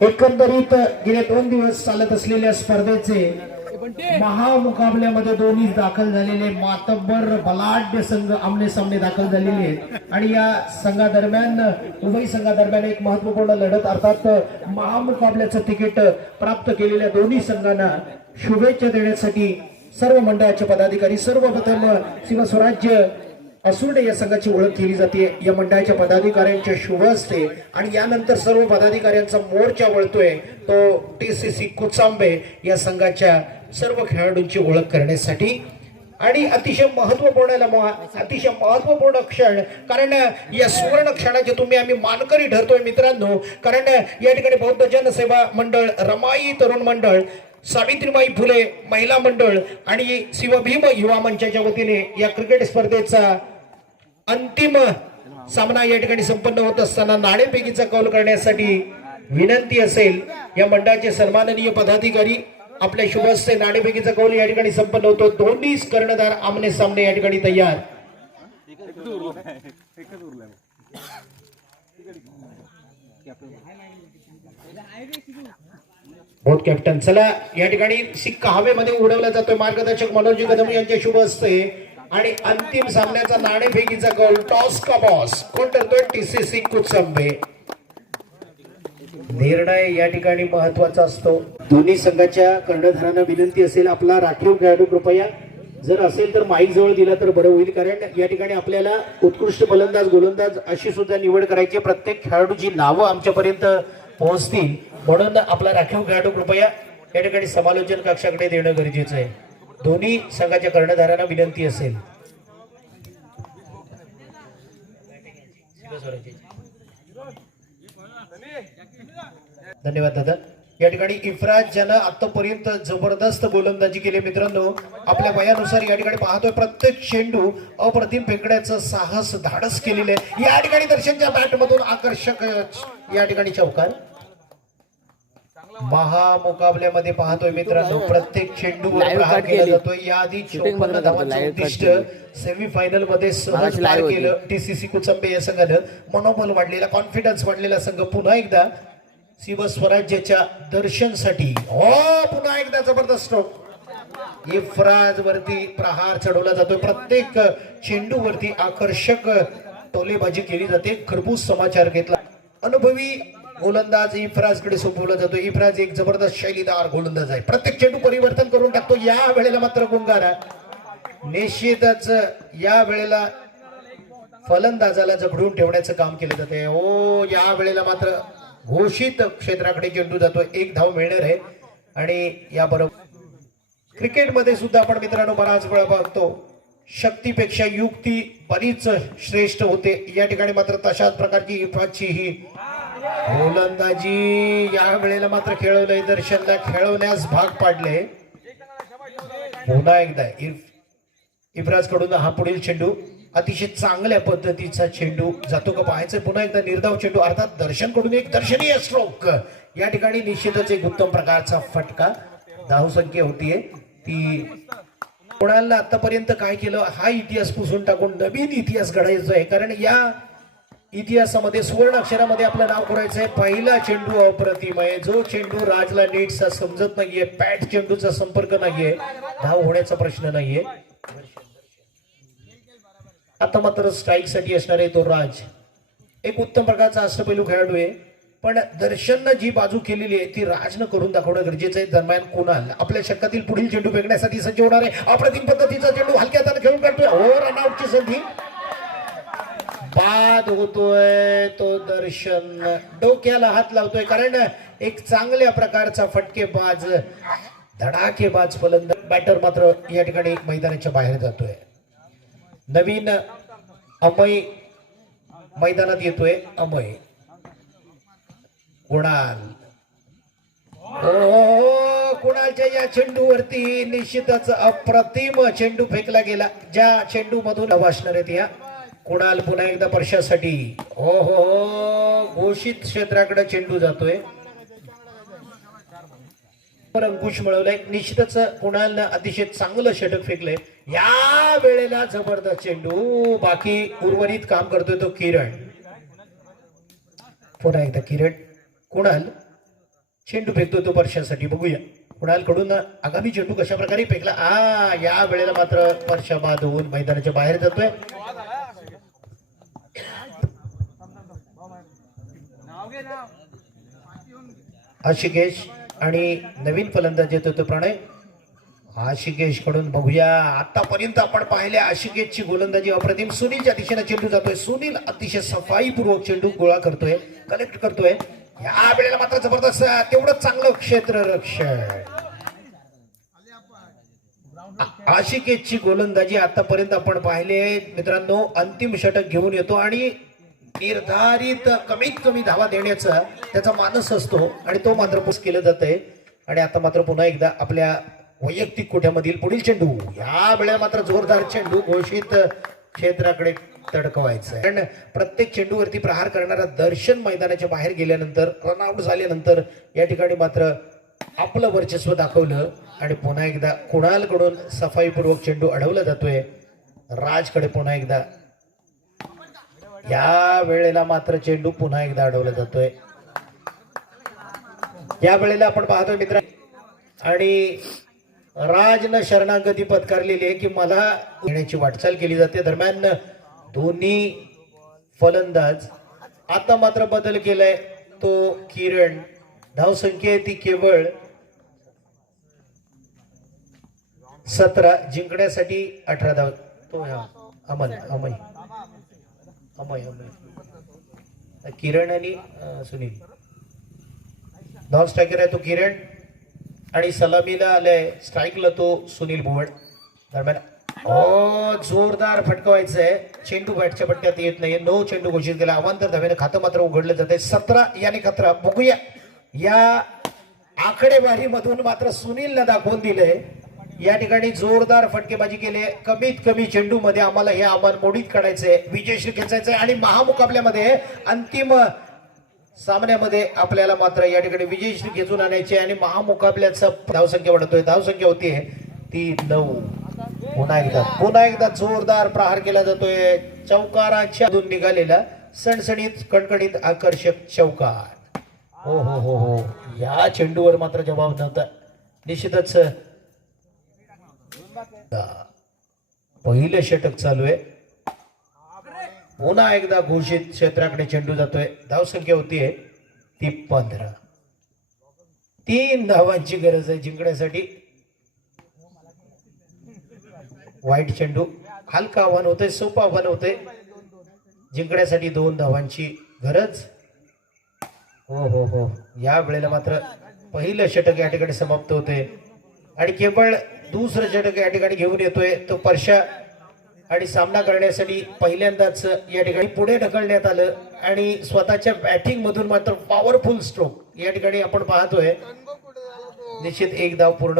एकंदरीत गेले दोन दिवस चालत असलेल्या स्पर्धेचे महामुकाबल्यामध्ये दोन्ही दाखल झालेले मातब्बर बलाढ्य संघ आमने सामने दाखल झालेले आहेत. आणि या संघादरम्यान उभय संघादरम्यान एक महत्त्वपूर्ण लढत अर्थात महामुकाबल्याचं तिकीट प्राप्त केलेल्या दोन्ही संघांना शुभेच्छा देण्यासाठी सर्व मंडळाचे पदाधिकारी सर्वप्रथम शिवस्वराज्य असुर्डे या संघाची ओळख केली जाते. या मंडळाच्या पदाधिकाऱ्यांच्या शुभ असते आणि यानंतर सर्व पदाधिकाऱ्यांचा मोर्चा वळतोय. तो टी सी सी कुचांबे या संघाच्या सर्व खेळाडूंची ओळख करण्यासाठी. आणि अतिशय महत्त्वपूर्ण अतिशय महत्त्वपूर्ण क्षण कारण या सुवर्ण क्षणाचे तुम्ही आम्ही मानकरी ठरतोय मित्रांनो. कारण या ठिकाणी बौद्ध जनसेवा मंडळ रमाई तरुण मंडळ सावित्रीबाई फुले महिला मंडळ आणि शिवभीम युवा मंचाच्या वतीने या क्रिकेट स्पर्धेचा अंतिम सामना या ठिकाणी संपन्न होत असताना नाणेपेकीचा कौल करण्यासाठी विनंती असेल या मंडळाचे सन्माननीय पदाधिकारी आपल्या शुभ हस्ते कौल या ठिकाणी संपन्न होतो. दोन्ही कर्णधार आमने सामने या ठिकाणी तयार. बहुत कॅप्टन चला या ठिकाणी सिक्का हवेमध्ये उडवला जातोय. मार्गदर्शक मनोजी कदम यांच्या शुभ हस्ते आणि अंतिम सामन्याचा नाणेफेकीचा कौल टॉस का बॉस कोण ठरतोय टीसीसी कुचंबे निर्णय या ठिकाणी महत्त्वाचा असतो. दोन्ही संघाच्या कर्णधारांना विनंती असेल आपला राखीव खेळाडू कृपया. जर असेल तर माईक जवळ दिला तर बरं होईल कारण या ठिकाणी आपल्याला उत्कृष्ट फलंदाज गोलंदाज अशी सुद्धा निवड करायची प्रत्येक खेळाडूची नावं आमच्यापर्यंत पोहोचतील. म्हणून आपला राखीव खेळाडू कृपया या ठिकाणी समालोचन कक्षाकडे देणं गरजेचं आहे. दोन्ही संघाच्या कर्णधारांना विनंती असेल. धन्यवाद दादा. या ठिकाणी इफ्राज ज्यानं आतापर्यंत जबरदस्त गोलंदाजी केली मित्रांनो आपल्या वयानुसार या ठिकाणी पाहतोय प्रत्येक चेंडू अप्रतिम फेकण्याचं साहस धाडस केलेलं आहे. या ठिकाणी दर्शनच्या बॅटमधून आकर्षक या ठिकाणी चौकार. महामुकाबल्यामध्ये पाहतोय मित्रांनो प्रत्येक चेंडूवर प्रहार केला. जातोय. याआधी चौपन्न धावांचं उद्दिष्ट. सेमीफायनलमध्ये सहज पार. केलं. टीसीसी कुचंबे या संघानं मनोबल वाढलेला कॉन्फिडन्स वाढलेला संघ. पुन्हा एकदा शिव स्वराज्याच्या दर्शनसाठी. हो पुन्हा एकदा जबरदस्त स्ट्रोक इफ्राज वरती प्रहार चढवला जातोय. प्रत्येक चेंडू वरती आकर्षक टोलेबाजी केली जाते. खरबूज समाचार घेतला. अनुभवी गोलंदाज इफ्राजकडे सोपवला जातो. इफ्राज एक जबरदस्त शैलीदार गोलंदाज आहे. प्रत्येक चेंडू परिवर्तन करून टाकतो. या वेळेला मात्र गुंगारा निश्चितच या वेळेला फलंदाजाला जखडून ठेवण्याचं काम केलं जाते हो या वेळेला मात्र घोषित क्षेत्राकडे चेंडू जातो एक धाव मिळणार आहे. आणि याबरोबर क्रिकेटमध्ये सुद्धा आपण मित्रांनो बराच वेळा बघतो. शक्तीपेक्षा युक्ती बरीच श्रेष्ठ होते. या ठिकाणी मात्र तशाच प्रकारची इफ्राजची ही गोलंदाजी या वेळेला मात्र खेळवलंय. दर्शनला खेळवण्यास भाग पाडले. पुन्हा एकदा इफ इब्राजकडून हा पुढील चेंडू. अतिशय चांगल्या पद्धतीचा चेंडू जातो का पाहायचं पुन्हा एकदा निर्धाव चेंडू. अर्थात दर्शनकडून एक दर्शनीय स्ट्रोक या ठिकाणी निश्चितच एक उत्तम प्रकारचा फटका. धावसंख्या होतीये. ती कोणाला आतापर्यंत काय केलं? हा इतिहास पुसून टाकून नवीन इतिहास घडायचा आहे. कारण या इतिहासामध्ये सुवर्ण अक्षरामध्ये आपलं नाव करायचं आहे? पहिला चेंडू अप्रतिम आहे जो चेंडू राजला नीटचा समजत नाहीये पॅट चेंडूचा संपर्क नाहीये धाव होण्याचा प्रश्न नाहीये. आता मात्र स्ट्राईकसाठी असणार आहे तो राज. एक उत्तम प्रकारचा अष्टपैलू खेळाडू आहे. पण दर्शननं जी बाजू केलेली आहे ती राजनं करून दाखवणं गरजेचं आहे. दरम्यान कुणाल आपल्या शक्कातील पुढील चेंडू फेकण्यासाठी सज्ज होणार आहे. अप्रतिम पद्धतीचा चेंडू हलक्या हाताने खेळून काढतोय. हो रनआउटची संधी. हात होतोय तो दर्शन. डोक्याला हात लावतोय कारण एक चांगल्या प्रकारचा फटकेबाज धडाकेबाज फलंदाज बॅटर मात्र या ठिकाणी मैदानाच्या बाहेर जातोय. नवीन अमय मैदानात येतोय. अमय. कुणाल. कुणालच्या या चेंडूवरती निश्चितच अप्रतिम चेंडू फेकला गेला. ज्या चेंडू मधून वाचणार आहेत या. कुणाल पुन्हा एकदा परशासाठी? हो हो हो. घोषित क्षेत्राकडे चेंडू जातोय. अंकुश मिळवलाय. निश्चितच कुणालनं अतिशय चांगलं षटक फेकलंय. या वेळेला जबरदस्त चेंडू. बाकी उर्वरित काम करतोय तो किरण. पुन्हा एकदा किरण. कुणाल चेंडू फेकतो तो परशासाठी. बघूया. कुणालकडून आगामी चेंडू कशा प्रकारे फेकला? आ या वेळेला मात्र परशा बाद होऊन मैदानाच्या बाहेर जातोय. आशिकेश आणि नवीन फलंदाज येतो तो प्रणय. आशिकेशकडून बघूया. आतापर्यंत आपण पाहिले आशिकेशची गोलंदाजी अप्रतिम. सुनीलच्या दिशेने चेंडू जातोय. सुनील अतिशय सफाईपूर्वक चेंडू गोळा करतोय कलेक्ट करतोय. या वेळेला मात्र जबरदस्त तेवढं चांगलं क्षेत्र आशिकेशची गोलंदाजी आतापर्यंत आपण पाहिले. मित्रांनो अंतिम षटक घेऊन येतो आणि निर्धारित कमीत कमी धावा देण्याचा त्याचा मानस असतो आणि तो मात्र पुस केलं जात आहे आणि आता मात्र पुन्हा एकदा आपल्या वैयक्तिक कोठ्यामधील पुढील चेंडू या वेळेला मात्र जोरदार चेंडू घोषित क्षेत्राकडे तडकवायचं आहे कारण प्रत्येक चेंडूवरती प्रहार करणारा दर्शन मैदानाच्या बाहेर गेल्यानंतर रनआउट झाल्यानंतर या ठिकाणी मात्र आपलं वर्चस्व दाखवलं आणि पुन्हा एकदा कुणालकडून सफाईपूर्वक चेंडू अडवला जातोय. राजकडे पुन्हा एकदा या वेळेला मात्र चेंडू पुन्हा एकदा अडवला जातोय. या वेळेला आपण पाहतोय मित्र आणि राजनं शरणागती पत्कारलेली आहे की मला येण्याची वाटचाल केली जाते. दरम्यान दोन्ही फलंदाज आता मात्र बदल केलाय. तो किरण धावसंख्या आहे ती केवळ सतरा जिंकण्यासाठी अठरा धाव तो अमन अमय अमय अमय. किरण आणि सुनील. नॉन स्ट्रायकर आहे तो किरण आणि सलामीला आलाय स्ट्राईकला तो सुनील भुवड दरम्यान ओ जोरदार फटकवायचं आहे चेंडू बॅटच्या पट्ट्यात येत नाही नो चेंडू घोषित केला. अवांतर धावेनं खातं मात्र उघडलं जात आहे सतरा याने खतरा. बघूया. या आकडेवारी मधून मात्र सुनीलनं दाखवून दिलंय. या ठिकाणी जोरदार फटकेबाजी केली आहे. कमीत कमी चेंडू मध्ये आम्हाला हे आव्हान मोडीत काढायचंय. विजयश्री खेचायचंय आणि महामुकाबल्यामध्ये अंतिम सामन्यामध्ये आपल्याला मात्र या ठिकाणी विजयश्री खेचून आणायची आणि महामुकाबल्याचा धावसंख्या वाढतोय. धावसंख्या होती ती नऊ. पुन्हा एकदा पुन्हा एकदा जोरदार प्रहार केला जातोय. चौकाराच्या दोन निघालेला सणसणीत कणकणीत आकर्षक चौकार. हो हो हो हो. या चेंडूवर मात्र जबाब नव्हता. निश्चितच पहिलं षटक चालू आहे. पुन्हा एकदा घोषित क्षेत्राकडे चेंडू जातोय. धावसंख्या होतीये ती पंधरा. तीन धावांची गरज आहे जिंकण्यासाठी. वाईट चेंडू. हलका आव्हान होतंय सोपं आव्हान होतंय. जिंकण्यासाठी दोन धावांची गरज. हो हो हो. या वेळेला मात्र पहिलं षटक या ठिकाणी समाप्त होते आणि केवळ दुसरं षटक या ठिकाणी घेऊन येतोय. तो परशा आणि सामना करण्यासाठी पहिल्यांदाच या ठिकाणी पुढे ढकलण्यात आलं. आणि स्वतःच्या बॅटिंग मधून मात्र पॉवरफुल स्ट्रोक या ठिकाणी आपण पाहतोय. निश्चित एक धाव पूर्ण